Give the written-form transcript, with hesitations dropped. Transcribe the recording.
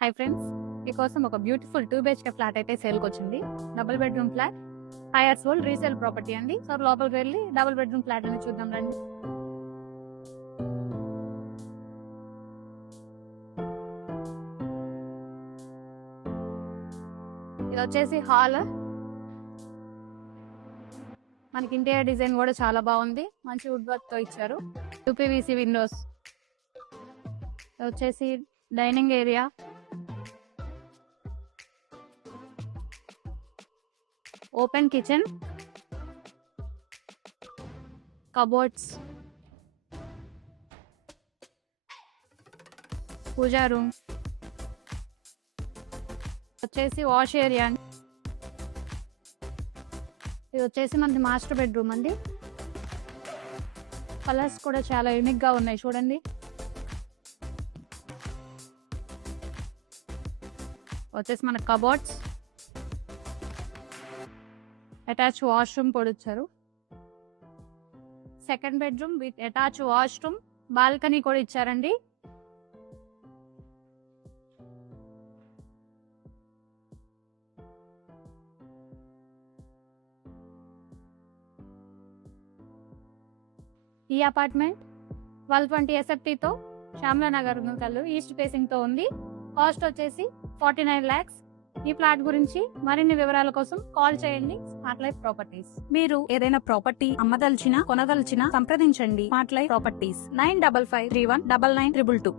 Hi friends, మీకోసం ఒక beautiful 2 BHK flat అయితే సేల్కి వచ్చింది. Double bedroom flat, 5 years old, resale property అండి. సో లోపలికి వెళ్ళి డబుల్ బెడ్రూమ్ ఫ్లాట్ అని చూద్దాం రండి. ఇది వచ్చేసి హాల్. మనకి ఇంటీరియర్ డిజైన్ కూడా చాలా బాగుంది. మంచి వుడ్ వర్క్ తో ఇచ్చారు. UPVC windows. ఇది వచ్చేసి dining area, open kitchen, cupboards, pooja room, వచ్చేసి వాష్ ఏరియా. ఇది వచ్చేసి మనకి మాస్టర్ బెడ్రూమ్ అండి. కలర్స్ కూడా చాలా యూనిక్ గా ఉన్నాయి చూడండి. వచ్చేసి మన కబోర్డ్స్, అటాచ్ వాష్రూమ్ కూడా ఇచ్చారు. Second bedroom with attach washroom, balcony కూడా ఇచ్చారండి. ఈ అపార్ట్మెంట్ 1220 SFT తో శ్యామలా నగర్ కల్లు ఈస్ట్ ఫేసింగ్ తో ఉంది. కాస్ట్ వచ్చేసి 49 lakhs. ఈ ప్లాట్ గురించి మరిన్ని వివరాల కోసం కాల్ చేయండి స్మార్ట్ లైఫ్ ప్రాపర్టీస్. మీరు ఏదైనా ప్రాపర్టీ అమ్మదలిచినా కొనదలిచినా సంప్రదించండి స్మార్ట్ లైఫ్ ప్రాపర్టీస్ 9553199922.